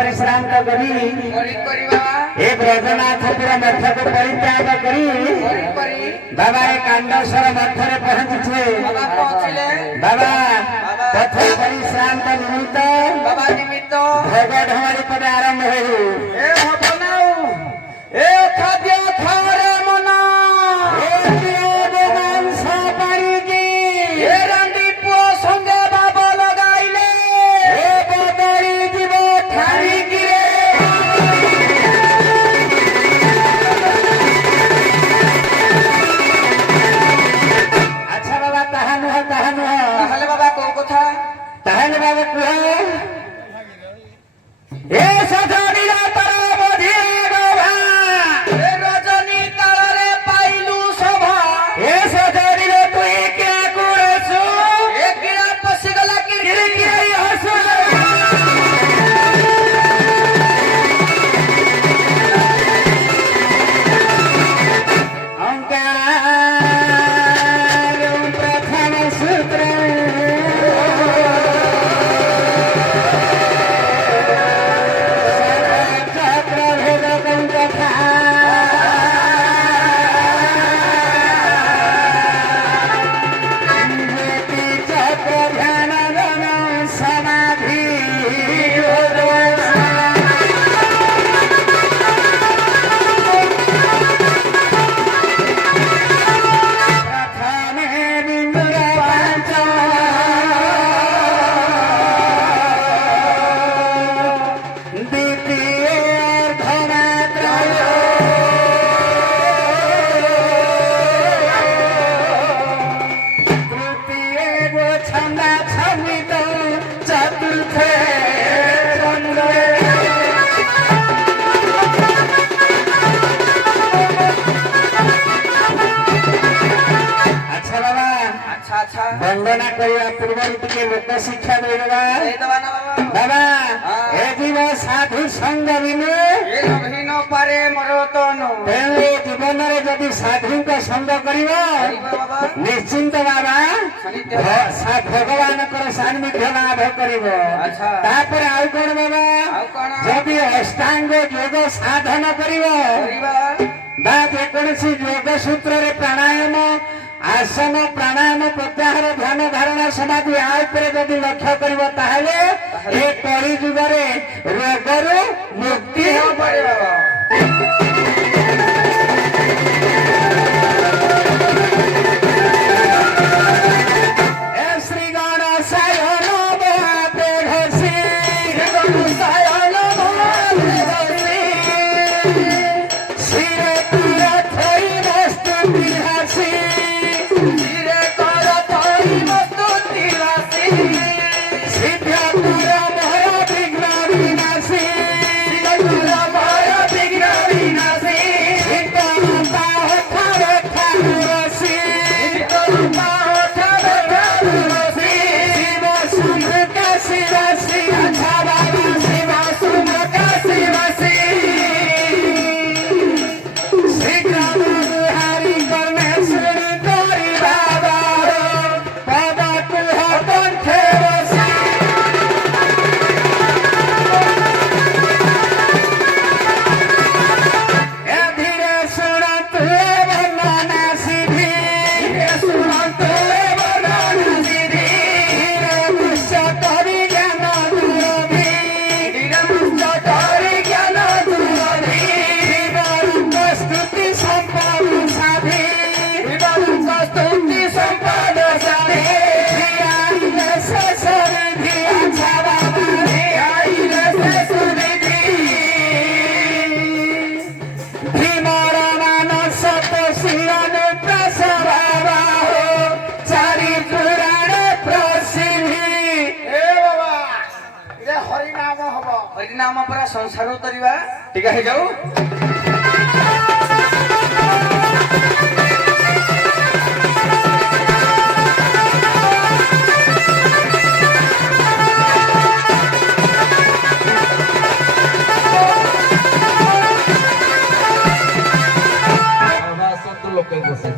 परिश्रांत करी ए ब्रजनाथपुर मठ को परित्याग करी बाबा ए कांडेश्वर मठ रे पहुंचे बाबा पथ परिश्रांत निमित्त भोग ढमारी पद आरंभ हो ए हबनाऊ ए खाद्य थारे मना ए प्रिय मांस पारिगी ए रंडी पुओ संगे बाबा लगाइले ए बदरी जीव थारिगी अच्छा बाबा कहानु है ताहले बाबा कोन कथा ताहले बाबा कुहा ए सजनी रातर बधी गोभा ए रजनी कालरे पाइलु शोभा ए सजनी रे तुई क्या करसु ए किरा पसिगला किरी किरी हसु प्रथम सूत्र वंदना करवा पूर्व लोक शिक्षा देवा बाबा ए जीव साधु संग बिनु पारे मरतन जीवन रे जदि साधु को संग करिवो निश्चिंत बाबा भगवान कर सान्निध्य लाभ करिवो तापर आउ कोन बाबा जदि अष्टांग योग साधन करिवो बा जेकोसी योग सूत्र रे प्राणायाम आसन प्राणायाम प्रत्याहार ध्यान धारणा समाधि आदि लक्ष्य करिवो ताहले ए कली जुगरे रोगरु मुक्ति हो परिबो हरिनाम पर संसार उतरिबा ठीक है जाऊ लोक बसे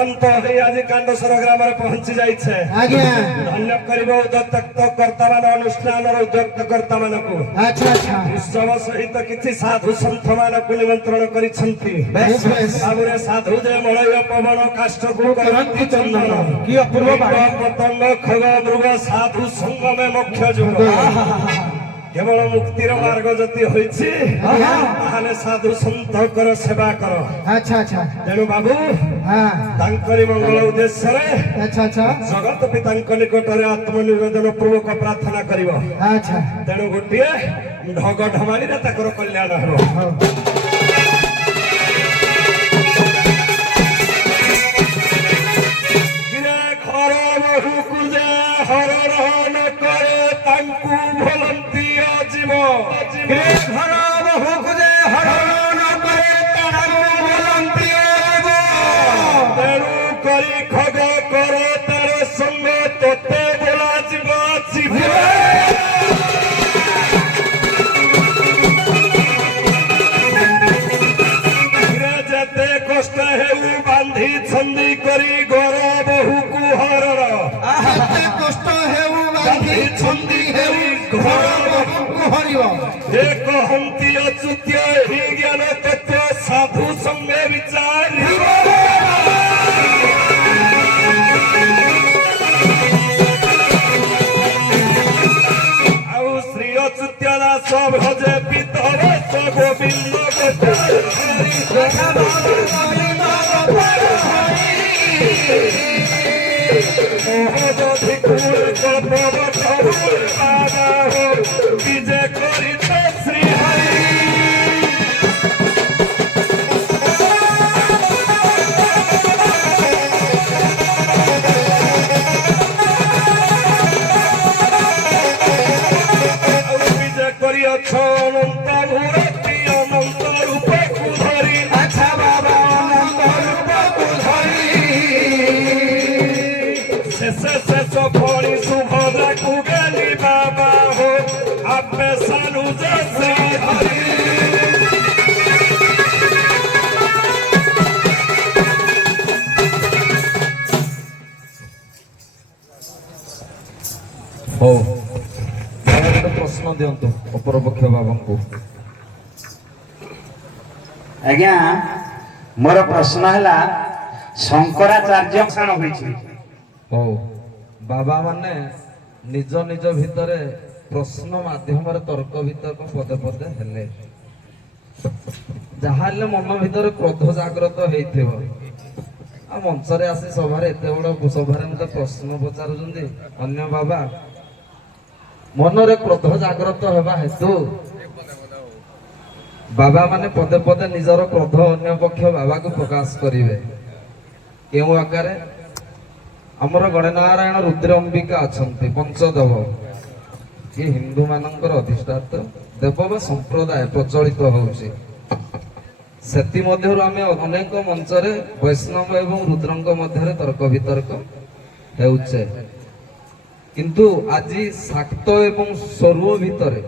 ଆକ୍ରାନ୍ତ ହୋଇ ଆଜି କାଣ୍ଡସର ଗ୍ରାମରେ ପହଞ୍ଚି ଯାଇଛେ। ଆଜ୍ଞା ଧନ୍ୟ କରିବ ଉଦ୍ୟକ୍ତ କର୍ତ୍ତାମାନ ଅନୁଷ୍ଠାନର ଉଦ୍ୟକ୍ତ କର୍ତ୍ତାମାନଙ୍କୁ। ଆଚ୍ଛା ଆଚ୍ଛା ଉତ୍ସବ ସହିତ କିଛି ସାଧୁ ସନ୍ଥ ମାନଙ୍କୁ ନିମନ୍ତ୍ରଣ କରିଛନ୍ତି। ବେଶ ବେଶ ତାପରେ ସାଧୁ ଯେ ମଳୟ ପବନ କାଷ୍ଠକୁ କରନ୍ତି ଚନ୍ଦନ। କି ଅପୂର୍ବ ବାଣୀ। ପତଙ୍ଗ ଖଗ ମୃଗ ସାଧୁ ସଙ୍ଗମେ ମୁଖ୍ୟ ଯୁଗ। କେବଳ ମୁକ୍ତିର ମାର୍ଗ ଯଦି ହୋଇଛି ତାହେଲେ ସାଧୁ ସନ୍ତଙ୍କର ସେବା କର। ଆଚ୍ଛା ଆଚ୍ଛା ତେଣୁ ବାବୁ ହଁ ତାଙ୍କରି ମଙ୍ଗଳ ଉଦ୍ଦେଶ୍ୟରେ ଆଚ୍ଛା ଆଚ୍ଛା ଜଗତ ପିତାଙ୍କ ନିକଟରେ ଆତ୍ମନିବେଦନ ପୂର୍ବକ ପ୍ରାର୍ଥନା କରିବ। ଆଚ୍ଛା ତେଣୁ ଗୋଟିଏ ଢଗ ଢମାଳିରେ ତାଙ୍କର କଲ୍ୟାଣ ହେବ। ହଉ ଘର ବହୁକୁ ଯେ ହରଣ ନ କରେ ତାଙ୍କୁ ଭଲନ୍ତି ଅଜୀବ। ଘର ବହୁକୁ ଯେ ହରଣ ନ କରେ ତାଙ୍କୁ ଭଲନ୍ତି ଅଜୀବ। ତେଣୁ କରି ଖଗ କର ତାର ସଙ୍ଗ ତୋତେ ବୋଲାଯିବ ଯିବ। ଯେତେ କଷ୍ଟ ହେଉ ବାନ୍ଧି ଛନ୍ଦି କରି ଘର ବହୁକୁ ହରଣ। ଯେତେ କଷ୍ଟ ହେଉ ବାନ୍ଧି ଛନ୍ଦି ହେଉ ଘର ବହୁକୁ ହରିବ। ଏ କହନ୍ତି ଅଚ୍ୟୁତ୍ୟ ଏହି ଜ୍ଞାନ ତତ୍ତ୍ୱ ସାଧୁ ସଙ୍ଗେ ବିଚାରିବ। ଆଉ ଶ୍ରୀ ଅଚ୍ୟୁତ୍ୟ ଦାସ ଭଜେ ପିତର ଗୋବିନ୍ଦ ବିଜେ କରିଛ ଶ୍ରୀ ହରି। ବିଜେ କରିଅଛ ଅନନ୍ତ ମୂର୍ତ୍ତି ଅନନ୍ତ ରୂପକୁ ଧରି। ଆଚ୍ଛା ବାବା ଅନନ୍ତ ରୂପକୁ ଧରି ଶେଷ ଶେଷ ଫଳି ସୁଭଦ୍ରାକୁ ଗେଲି ବାବା ହୋ ଆପେ ସାନୁଜ ଶ୍ରୀ ହରି। ହଉ ଗୋଟେ ପ୍ରଶ୍ନ ଦିଅନ୍ତୁ ଅପରପକ୍ଷ ବାବାଙ୍କୁ। ଆଜ୍ଞା ମୋର ପ୍ରଶ୍ନ ହେଲା ଶଙ୍କରାଚାର୍ଯ୍ୟ କଣ ହୋଇଛି? ହଉ ବାବା ମାନେ ନିଜ ନିଜ ଭିତରେ ପ୍ରଶ୍ନ ମାଧ୍ୟମରେ ତର୍କ ବିତର୍କ ପଦେ ପଦେ ହେଲେ ଯାହା ହେଲେ ମନ ଭିତରେ କ୍ରୋଧ ଜାଗ୍ରତ ହେଇଥିବ। ଆଉ ମଞ୍ଚରେ ଆସି ସଭାରେ ଏତେ ବଡ ସଭାରେ ମତେ ପ୍ରଶ୍ନ ପଚାରୁଛନ୍ତି ଅନ୍ୟ ବାବା। ମନରେ କ୍ରୋଧ ଜାଗ୍ରତ ହେବା ହେତୁ ବାବା ମାନେ ପଦେ ପଦେ ନିଜର କ୍ରୋଧ ଅନ୍ୟ ପକ୍ଷ ବାବାକୁ ପ୍ରକାଶ କରିବେ। କେଉଁ ଆକାରେ? ଆମର ଗଣନାରାୟଣ ରୁଦ୍ର ଅମ୍ବିକା ଅଛନ୍ତି ପଞ୍ଚଦେବ। ଇଏ ହିନ୍ଦୁ ମାନଙ୍କର ଅଧିଷ୍ଠାତ ଦେବ ବା ସମ୍ପ୍ରଦାୟ ପ୍ରଚଳିତ ହଉଛି। ସେଥିମଧ୍ୟରୁ ଆମେ ଅନେକ ମଞ୍ଚରେ ବୈଷ୍ଣବ ଏବଂ ରୁଦ୍ରଙ୍କ ମଧ୍ୟରେ ତର୍କ ବିତର୍କ ହେଉଛେ। କିନ୍ତୁ ଆଜି ଶାକ୍ତ ଏବଂ ସ୍ୱର୍ବ ଭିତରେ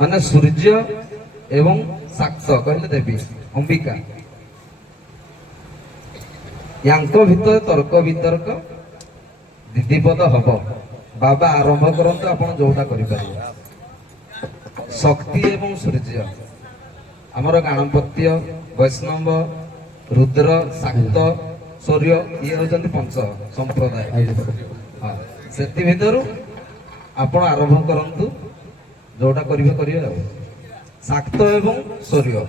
ମାନେ ସୂର୍ଯ୍ୟ ଏବଂ ଶାକ୍ତ କହିଲେ ଦେବୀ ଅମ୍ବିକା ୟାଙ୍କ ଭିତରେ ତର୍କ ବିତର୍କ ଦିଦିପଦ ହବ। ବାବା ଆରମ୍ଭ କରନ୍ତୁ, ଆପଣ ଯୋଉଟା କରିପାରିବେ। ଶକ୍ତି ଏବଂ ସୂର୍ଯ୍ୟ ଆମର ଗାଣପତ୍ୟ ବୈଷ୍ଣବ ରୁଦ୍ର ଶାକ୍ତ ସୂର୍ଯ୍ୟ ଇଏ ହଉଛନ୍ତି ପଞ୍ଚ ସମ୍ପ୍ରଦାୟ। ସେଥି ଭିତରୁ ଆପଣ ଆରମ୍ଭ କରନ୍ତୁ, ଯୋଉଟା କରିବେ କରିବେ ଆଉ। ଶାକ୍ତ ଏବଂ ସୂର୍ଯ୍ୟ।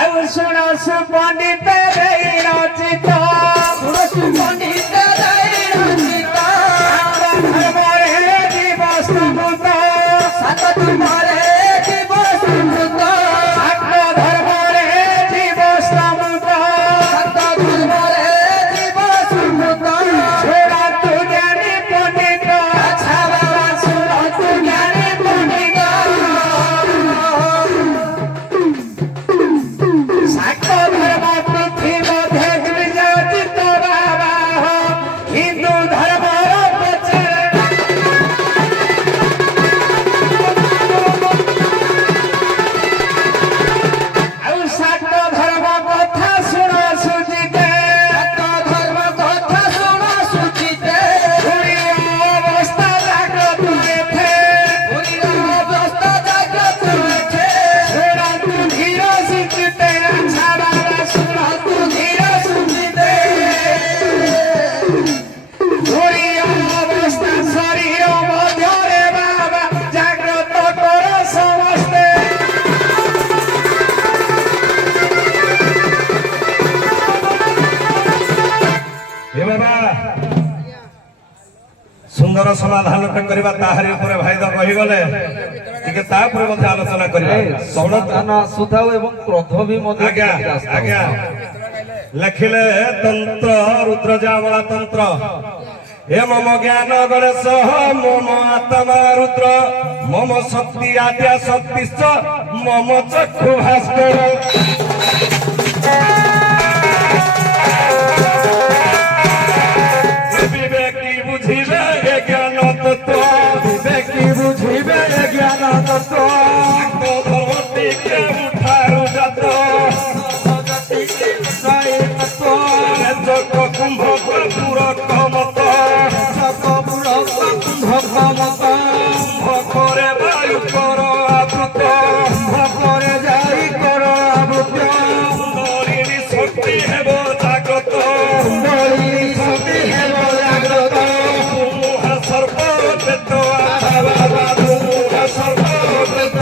ଆଉ ଶୁଣ ସୁପଣ୍ଡିତ ରଚିତ ସୁପଣ୍ଡିତ ରଚିତ ଧର୍ମରେ ଜୀବ ସମୃତ ସାତ ଧର୍ମରେ ଜୀବ ସମୃତ ସାତ ଧର୍ମରେ ଜୀବ ସମୃତ ସାତ ଧର୍ମରେ ଜୀବ ସମୃତ ଛୋଡ଼ା ତୁ ଜ୍ଞାନୀ ପଣ୍ଡିତ ଆଚ୍ଛା ବାବା ସୁନ୍ଦର ସମାଧାନଟେ କରିବା ତାହାରି ଉପରେ ଭାଇ ତ କହିଗଲେ ଟିକେ ତା ଉପରେ ମଧ୍ୟ ଆଲୋଚନା କରିବା ସମାଧାନ ଆସୁଥାଉ ଏବଂ କ୍ରୋଧ ବି ମଧ୍ୟ ଆଜ୍ଞା ଆସୁଥାଉ। ଆଜ୍ଞା ଲେଖିଲେ ତନ୍ତ୍ର ରୁଦ୍ର ଜାମଳା ତନ୍ତ୍ର ଏ ମମ ଜ୍ଞାନ ଗଣେଶ ମମ ଆତ୍ମା ରୁଦ୍ର ମମ ଶକ୍ତି ଆଦ୍ୟା ଶକ୍ତିଶ୍ଚ ମମ ଚକ୍ଷୁ ଭାସ୍କର বিবেকী বুঝিবে এ জ্ঞান তত্ত্ব বিবেকী বুঝিবে এ জ্ঞান তত্ত্ব ধর্মটিকে উঠারু যাত জগ কুম্ভ পুর কমত করে বায়ু কর আবৃত করে যাই কর আবৃত নলিনী শক্তি হেব জাগ্রত শক্তি হেব জাগ্রত মুহা সর্ববেদ আধাবা মুহা সর্ববেদ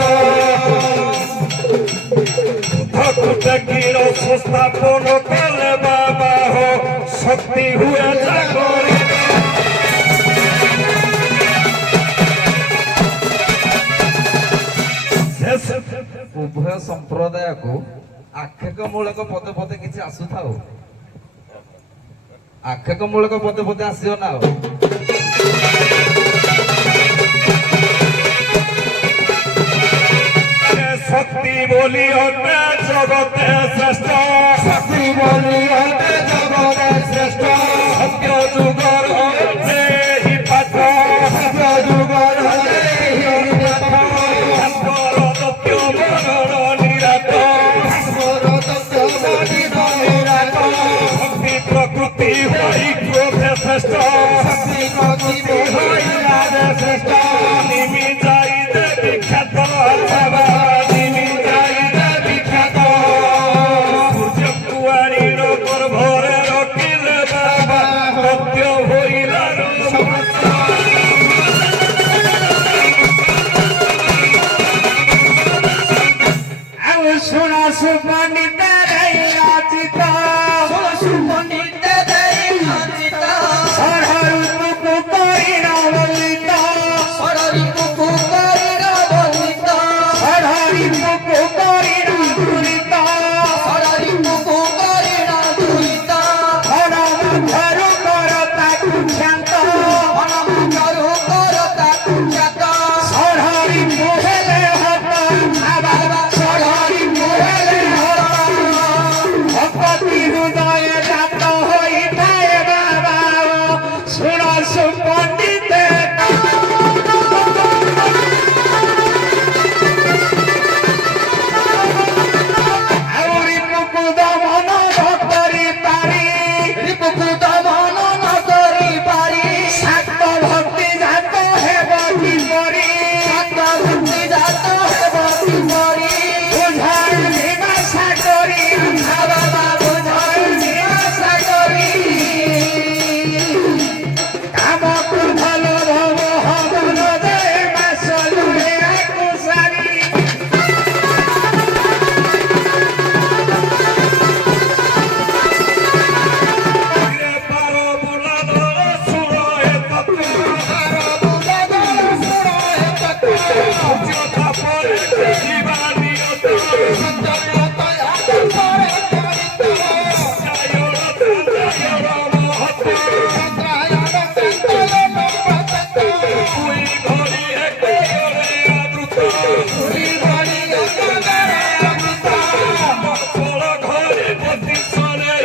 কুটকির সংস্থাপন কলে বাবা হো শক্তি হুয়ে জাগরে ଉଭୟ ସମ୍ପ୍ରଦାୟକୁ ଆକ୍ଷେପ ମୂଳକ ପଦେ ପଦେ କିଛି ଆସୁଥାଉ ଆକ୍ଷେପ ମୂଳକ ପଦେ ପଦେ ଆସିବ ନା ଆଉ শক্তি বলি অটে জগতে শ্রেষ্ঠ শক্তি বলি অতে জগতে শ্রেষ্ঠ সত্য যুগর অর্থে হি পাঠ সত্য যুগর হতে ভাস্কর তত্ত্ব মরণ নিরাট শক্তি প্রকৃতি হই ক্রোধে শ্রেষ্ঠ নিমি যাইতে বিখ্যাত বাবা নিমি যাইতে বিখ্যাত সূর্য কুয়ারীর গর্ভরে রকিলে বাবা সত্য হইলার ଆଉ ଶୁଣ ସୁପଣ୍ଡିତ ରଚିତ ଷଢ଼ରୂପକୁ କରିଣ ବୋଲିତ ଷଢ଼ରୂପକୁ କରିଣ ବୋଲିତ ମନ ମଧ୍ୟରୁ କର ତାକୁ କ୍ଷାନ୍ତ ଷଢ଼ରୀ ମୁହେଲେ ହତ ଷଢ଼ରୀ ମୁହେଲେ ହତ ଭକ୍ତି ହୃଦୟ ଜାତ ହୋଇଥାଏ ବାବା ଶୁଣ ସୁପଣ୍ଡିତ ଆହୁରି ମୁକୁଦ ମନ ଭକ୍ତରି ପାରି ସାତ ଭକ୍ତି ଜାତ ହେବ କିପରି ବୁଝାଇ ନିବାସା କରି ବୁଝାଇ ନିବାସା କରି କାମ କ୍ରୋଧ ଲୋଭ ମୋହ ମନ ଦେହ ମାସ ଲୁହେ ଆକୁ ସାରି পার বুলাদর শুণ এ তত্ত্ব সূর্যতা পরে জীবা নিয়ত জায়র মহত্ব তুই ঘরি একরে আদৃত মকল ঘরে প্রতিশনে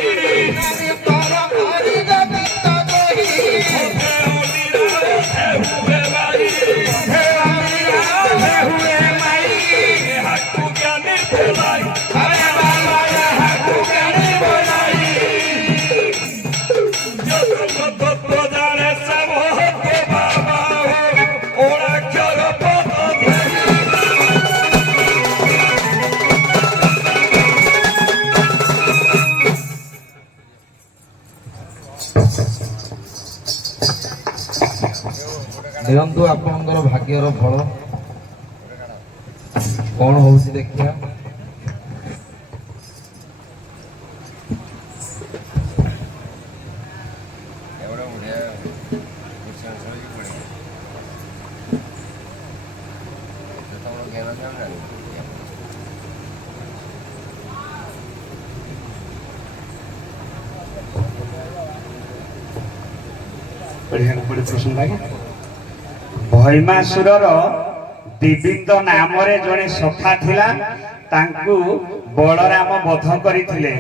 হাকু জ্ঞানী ফেলাই তত্ত্ব জানে সব হকে বাবা ওরা ক্ষর পদ ନିଅନ୍ତୁ ଆପଣଙ୍କର ଭାଗ୍ୟର ଫଳ କଣ ହଉଛି ଦେଖିବା ପଢିବାକୁ ପଡେ ପ୍ରଶ୍ନ ଲାଗେ। ଭୈମାସୁରର ଦିବିନ୍ଦ ନାମରେ ଜଣେ ସଖା ଥିଲା, ତାଙ୍କୁ ବଳରାମ ବଧ କରିଥିଲେ।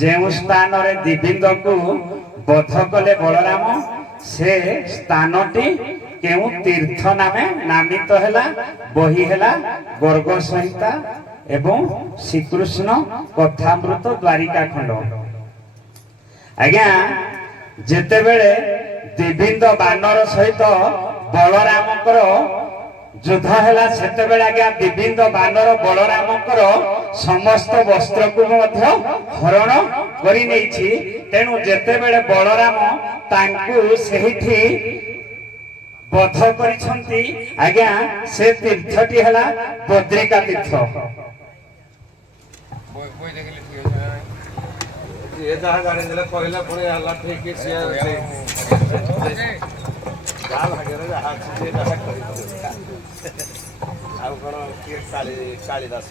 ଯେଉଁ ସ୍ଥାନରେ ଦିବିନ୍ଦକୁ ବଧ କଲେ ବଳରାମ, ସେ ସ୍ଥାନଟି କେଉଁ ତୀର୍ଥ ନାମେ ନାମିତ ହେଲା? ବହି ହେଲା ଗର୍ଗ ସଂହିତା ଏବଂ ଶ୍ରୀକୃଷ୍ଣ କଥାମୃତ ଦ୍ୱାରିକା ଖଣ୍ଡ। ଆଜ୍ଞା, ଯେତେବେଳେ ଦିବିନ୍ଦ ବାନର ସହିତ ବଳରାମଙ୍କର ଯୁଦ୍ଧ ହେଲା, ସେତେବେଳେ ଆଜ୍ଞା ଦିବିନ୍ଦ ବାନର ବଳରାମଙ୍କର ସମସ୍ତ ବସ୍ତ୍ରକୁ ମଧ୍ୟ ହରଣ କରି ନେଇଛି। ତେଣୁ ଯେତେବେଳେ ବଳରାମ ତାଙ୍କୁ ସେହିଠି ବଧ କରିଛନ୍ତି ଆଜ୍ଞା, ସେ ତୀର୍ଥଟି ହେଲା ବଦ୍ରିକା ତୀର୍ଥ। ଯିଏ ଯାହା ଜାଣିଥିଲେ କହିଲା, ପୁଣି ହେଲା ଠିକ ସିଏ ଯାହା ଭାଗ୍ୟରେ ଯାହା ଅଛି ସିଏ ଯାହା କରିଥିଲେ। ଆଉ କଣ କିଏ କାଳିଦାସ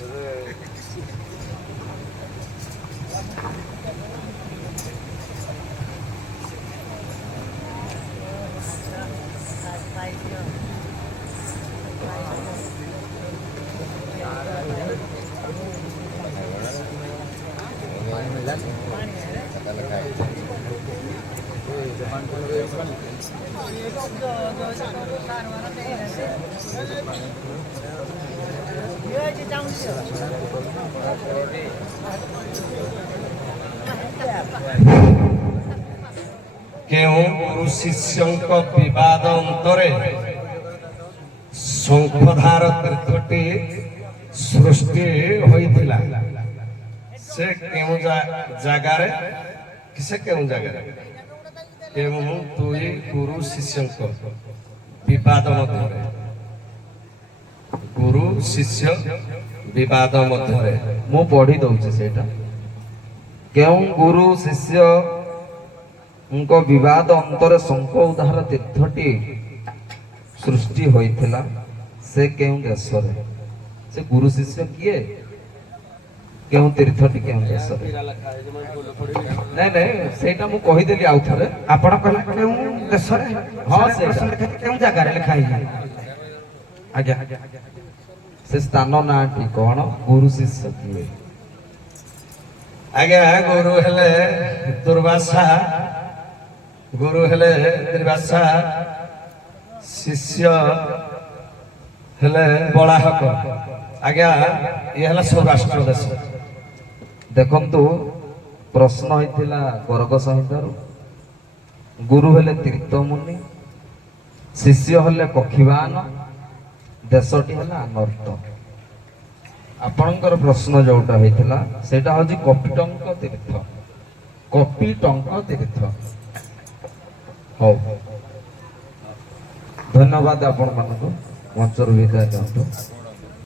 କେଉଁ ଗୁରୁ ଶିଷ୍ୟଙ୍କ ବିବାଦ ଅନ୍ତରେ ଶଙ୍ଖଧାର ତୀର୍ଥଟି ସୃଷ୍ଟି ହୋଇଥିଲା? ସେ କେଉଁ ଜାଗାରେ କେଉଁ ଜାଗାରେ କେଉଁ ଦୁଇ ଗୁରୁ ଶିଷ୍ୟଙ୍କ ବିବାଦ ମଧ୍ୟରେ, ଗୁରୁ ଶିଷ୍ୟ ବିବାଦ ମଧ୍ୟରେ ମୁଁ ପଢି ଦଉଛି ସେଇଟା। କେଉଁ ଗୁରୁ ଶିଷ୍ୟଙ୍କ ବିବାଦ ଅନ୍ତରେ ଶଙ୍ଖ ଉଦ୍ଧାର ତୀର୍ଥଟି ସୃଷ୍ଟି ହୋଇଥିଲା? ସେ କେଉଁ ଦେଶରେ? ସେ ଗୁରୁ ଶିଷ୍ୟ କିଏ? କେଉଁ ତୀର୍ଥଟି କେଉଁ ଦେଶରେ? ନାଇଁ ନାଇଁ, ସେଇଟା ମୁଁ କହିଦେଲି ଆଉ ଥରେ। ଆପଣ କହିଲେ କେଉଁ ଦେଶରେ? ହଁ, ସେଇଟା। କେଉଁ ଜାଗାରେ ଲେଖା ହେଇଛି? ଆଜ୍ଞା, ସେ ସ୍ଥାନ ନାଁଟି କଣ? ଗୁରୁ ଶିଷ୍ୟ କିଏ? ଆଜ୍ଞା, ଗୁରୁ ହେଲେ ଦୁର୍ବାସା, ଗୁରୁ ହେଲେ ଦୁର୍ବାସା, ଶିଷ୍ୟ ହେଲେ ବଳାହକ। ଆଜ୍ଞା, ଇଏ ହେଲା ସୌରାଷ୍ଟ୍ର ଦେଶ। ଦେଖନ୍ତୁ, ପ୍ରଶ୍ନ ହେଇଥିଲା ଗର୍ଗ ସଂହିତାରୁ। ଗୁରୁ ହେଲେ ତୀର୍ଥମୁନି, ଶିଷ୍ୟ ହେଲେ କକ୍ଷିବାନ, ଦେଶଟି ହେଲା ଅନର୍ଥ। ଆପଣଙ୍କର ପ୍ରଶ୍ନ ଯୋଉଟା ହେଇଥିଲା ସେଇଟା ହଉଛି କପିଟଙ୍କ ତୀର୍ଥ। କପିଟଙ୍କ ତୀର୍ଥ। ହଉ, ଧନ୍ୟବାଦ ଆପଣମାନଙ୍କୁ। ମଞ୍ଚରୁ ବିଦାୟ ଦିଅନ୍ତୁ।